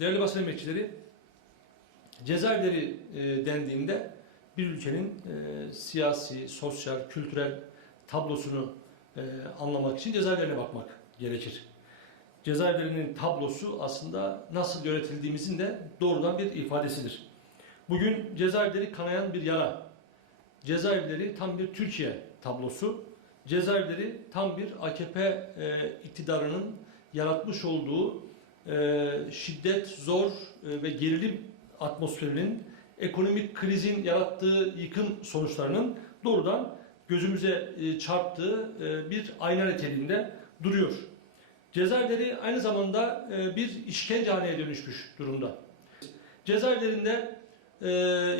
Değerli basın emekçileri, cezaevleri e, dendiğinde bir ülkenin e, siyasi, sosyal, kültürel tablosunu e, anlamak için cezaevlerine bakmak gerekir. Cezaevlerinin tablosu aslında nasıl yönetildiğimizin de doğrudan bir ifadesidir. Bugün cezaevleri kanayan bir yara. Cezaevleri tam bir Türkiye tablosu. Cezaevleri tam bir AKP e, iktidarının yaratmış olduğu e, şiddet, zor e, ve gerilim atmosferinin, ekonomik krizin yarattığı yıkım sonuçlarının doğrudan gözümüze e, çarptığı e, bir ayna niteliğinde duruyor. Cezaevleri aynı zamanda bir işkencehaneye dönüşmüş durumda. Cezaevlerinde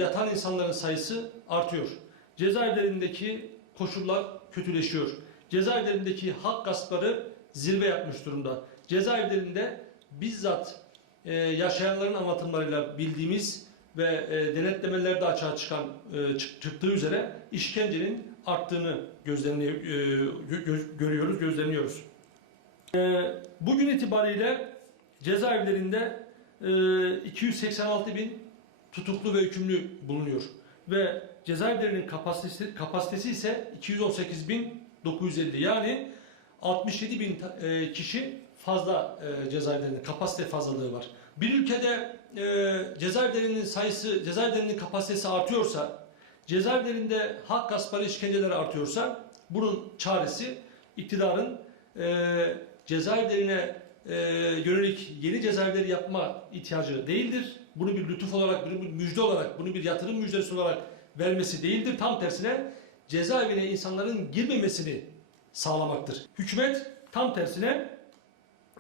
yatan insanların sayısı artıyor. Cezaevlerindeki koşullar kötüleşiyor. Cezaevlerindeki hak gaspları zirve yapmış durumda. Cezaevlerinde bizzat e, yaşayanların anlatımlarıyla bildiğimiz ve e, denetlemelerde açığa çıkan e, çık- çıktığı üzere işkencenin arttığını gözlemli, e, gö- gö- görüyoruz, gözlemliyoruz. E, bugün itibariyle cezaevlerinde e, 286 bin tutuklu ve hükümlü bulunuyor. Ve cezaevlerinin kapasitesi, kapasitesi ise 218.950 yani 67 bin e, kişi fazla e, cezaevlerinde kapasite fazlalığı var. Bir ülkede e, cezaevlerinin sayısı, cezaevlerinin kapasitesi artıyorsa, cezaevlerinde hak gaspları işkenceleri artıyorsa bunun çaresi iktidarın e, cezaevlerine e, yönelik yeni cezaevleri yapma ihtiyacı değildir. Bunu bir lütuf olarak, bunu bir müjde olarak, bunu bir yatırım müjdesi olarak vermesi değildir. Tam tersine cezaevine insanların girmemesini sağlamaktır. Hükümet tam tersine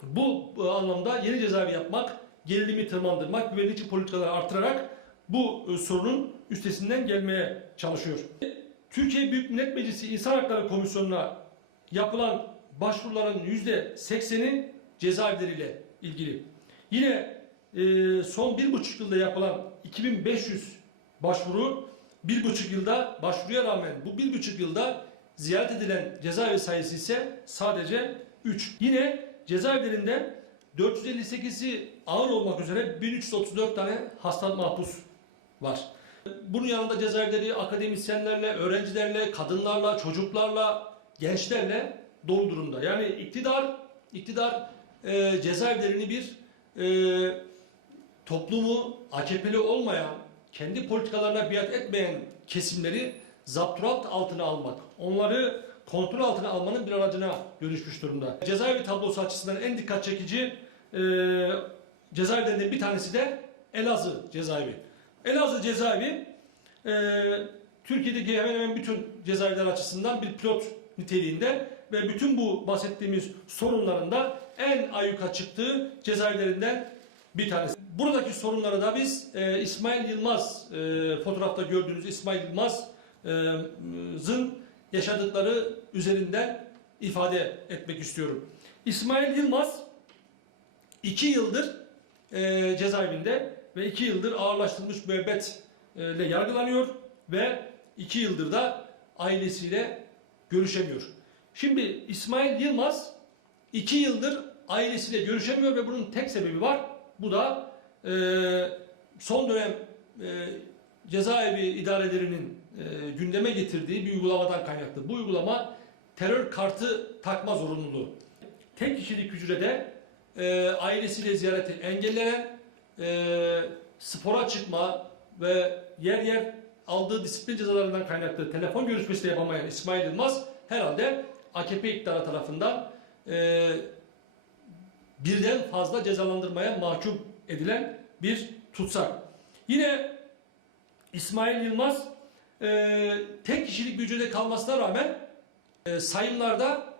bu e, anlamda yeni cezaevi yapmak, gerilimi tırmandırmak, güvenlikçi politikaları artırarak bu e, sorunun üstesinden gelmeye çalışıyor. Türkiye Büyük Millet Meclisi İnsan Hakları Komisyonu'na yapılan başvuruların %80'i cezaevleriyle ilgili. Yine e, son bir buçuk yılda yapılan 2500 başvuru bir buçuk yılda başvuruya rağmen bu bir buçuk yılda ziyaret edilen cezaevi sayısı ise sadece 3. Yine cezaevlerinde 458'i ağır olmak üzere 1334 tane hasta mahpus var. Bunun yanında cezaevleri akademisyenlerle, öğrencilerle, kadınlarla, çocuklarla, gençlerle dolu durumda. Yani iktidar iktidar e, cezaevlerini bir e, toplumu AKP'li olmayan, kendi politikalarına biat etmeyen kesimleri zapturapt altına almak, onları kontrol altına almanın bir aracına dönüşmüş durumda. Cezaevi tablosu açısından en dikkat çekici e, cezaevlerinden bir tanesi de Elazığ cezaevi. Elazığ cezaevi e, Türkiye'deki hemen hemen bütün cezaevler açısından bir pilot niteliğinde ve bütün bu bahsettiğimiz sorunların da en ayyuka çıktığı cezaevlerinden bir tanesi. Buradaki sorunları da biz e, İsmail Yılmaz e, fotoğrafta gördüğünüz İsmail Yılmaz'ın yaşadıkları üzerinden ifade etmek istiyorum. İsmail Yılmaz iki yıldır e, cezaevinde ve iki yıldır ağırlaştırılmış müebbet ile yargılanıyor ve iki yıldır da ailesiyle görüşemiyor. Şimdi İsmail Yılmaz iki yıldır ailesiyle görüşemiyor ve bunun tek sebebi var. Bu da e, son dönem e, cezaevi idarelerinin e, gündeme getirdiği bir uygulamadan kaynaklı. Bu uygulama terör kartı takma zorunluluğu. Tek kişilik hücrede e, ailesiyle ziyareti engellenen, e, spora çıkma ve yer yer aldığı disiplin cezalarından kaynaklı telefon görüşmesi de yapamayan İsmail Yılmaz herhalde AKP iktidarı tarafından e, birden fazla cezalandırmaya mahkum edilen bir tutsak. Yine İsmail Yılmaz e, tek kişilik bir hücrede kalmasına rağmen e, sayımlarda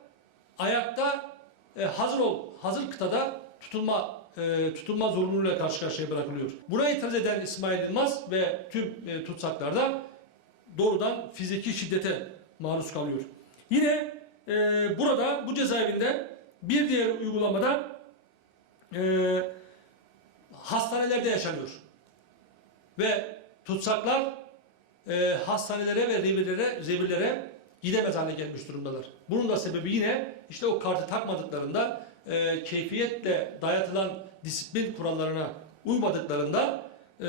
ayakta e, hazır ol, hazır kıtada tutulma e, tutulma zorunluluğuyla karşı karşıya bırakılıyor. Buna itiraz eden İsmail Yılmaz ve tüm e, tutsaklarda doğrudan fiziki şiddete maruz kalıyor. Yine e, burada bu cezaevinde bir diğer uygulamada e, hastanelerde yaşanıyor. Ve tutsaklar e, hastanelere ve revirlere, revirlere gidemez hale gelmiş durumdalar. Bunun da sebebi yine işte o kartı takmadıklarında e, keyfiyetle dayatılan disiplin kurallarına uymadıklarında e,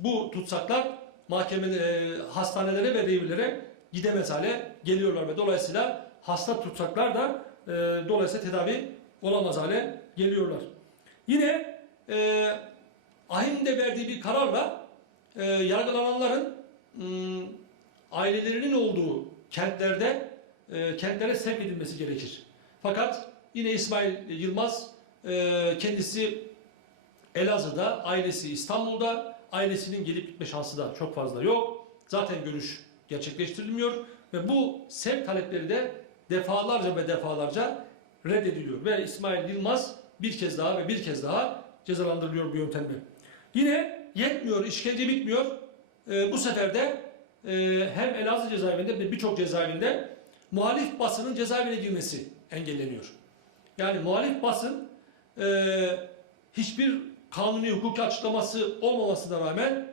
bu tutsaklar mahkeme e, hastanelere ve revirlere gidemez hale geliyorlar ve dolayısıyla hasta tutsaklar da e, dolayısıyla tedavi olamaz hale geliyorlar. Yine e, AHİM'in de verdiği bir kararla e, yargılananların ım, ailelerinin olduğu kentlerde e, kentlere sevk edilmesi gerekir. Fakat yine İsmail Yılmaz e, kendisi Elazığ'da, ailesi İstanbul'da, ailesinin gelip gitme şansı da çok fazla yok. Zaten görüş gerçekleştirilmiyor ve bu sevk talepleri de defalarca ve defalarca reddediliyor ve İsmail Yılmaz bir kez daha ve bir kez daha cezalandırılıyor bu yöntemle. Yine yetmiyor, işkence bitmiyor. Ee, bu sefer de e, hem Elazığ cezaevinde de birçok cezaevinde muhalif basının cezaevine girmesi engelleniyor. Yani muhalif basın e, hiçbir kanuni hukuki açıklaması olmamasına rağmen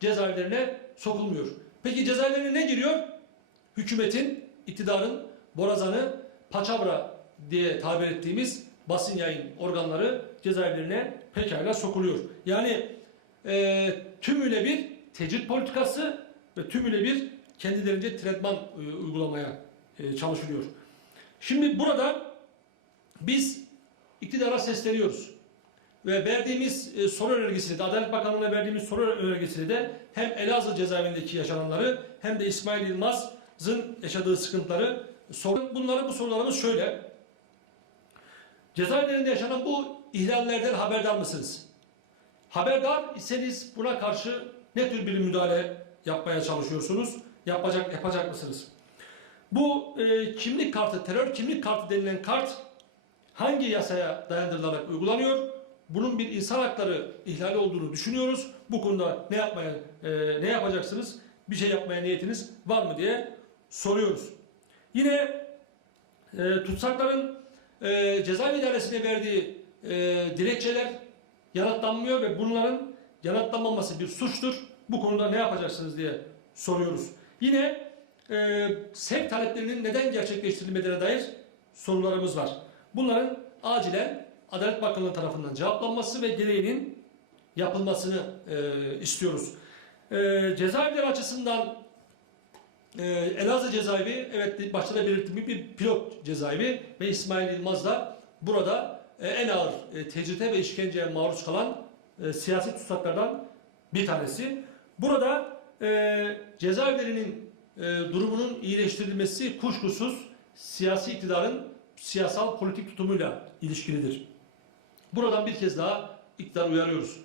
cezaevlerine sokulmuyor. Peki cezaevlerine ne giriyor? Hükümetin, iktidarın borazanı, paçavra diye tabir ettiğimiz basın yayın organları cezaevlerine pekala sokuluyor. Yani e, tümüyle bir tecrit politikası ve tümüyle bir kendilerince tretman e, uygulamaya e, çalışılıyor. Şimdi burada biz iktidara sesleniyoruz. Ve verdiğimiz e, soru önergesini de Adalet Bakanlığı'na verdiğimiz soru önergesini de hem Elazığ cezaevindeki yaşananları hem de İsmail Yılmaz'ın yaşadığı sıkıntıları sorun. Bunları bu sorularımız şöyle. Cezaevlerinde yaşanan bu ihlallerden haberdar mısınız? Haberdar iseniz buna karşı ne tür bir müdahale yapmaya çalışıyorsunuz? Yapacak yapacak mısınız? Bu e, kimlik kartı, terör kimlik kartı denilen kart hangi yasaya dayandırılarak uygulanıyor? Bunun bir insan hakları ihlali olduğunu düşünüyoruz. Bu konuda ne yapmaya e, ne yapacaksınız? Bir şey yapmaya niyetiniz var mı diye soruyoruz. Yine e, tutsakların e, cezaevi idaresine verdiği e, dilekçeler yanıtlanmıyor ve bunların yanıtlanmaması bir suçtur. Bu konuda ne yapacaksınız diye soruyoruz. Yine e, sevk taleplerinin neden gerçekleştirilmediğine dair sorularımız var. Bunların acilen Adalet Bakanlığı tarafından cevaplanması ve gereğinin yapılmasını e, istiyoruz. E, cezaevleri açısından e, Elazığ cezaevi evet başta da belirttiğim bir pilot cezaevi ve İsmail Yılmaz da burada e, en ağır e, tecrite ve işkenceye maruz kalan e, siyasi tutsaklardan bir tanesi. Burada e, cezaevlerinin e, durumunun iyileştirilmesi kuşkusuz siyasi iktidarın siyasal politik tutumuyla ilişkilidir. Buradan bir kez daha iktidar uyarıyoruz.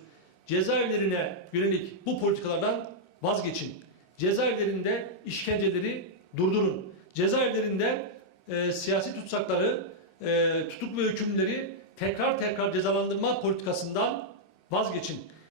Cezaevlerine yönelik bu politikalardan vazgeçin. Cezaevlerinde işkenceleri durdurun. Cezaevlerinde e, siyasi tutsakları, e, tutuk ve hükümleri tekrar tekrar cezalandırma politikasından vazgeçin.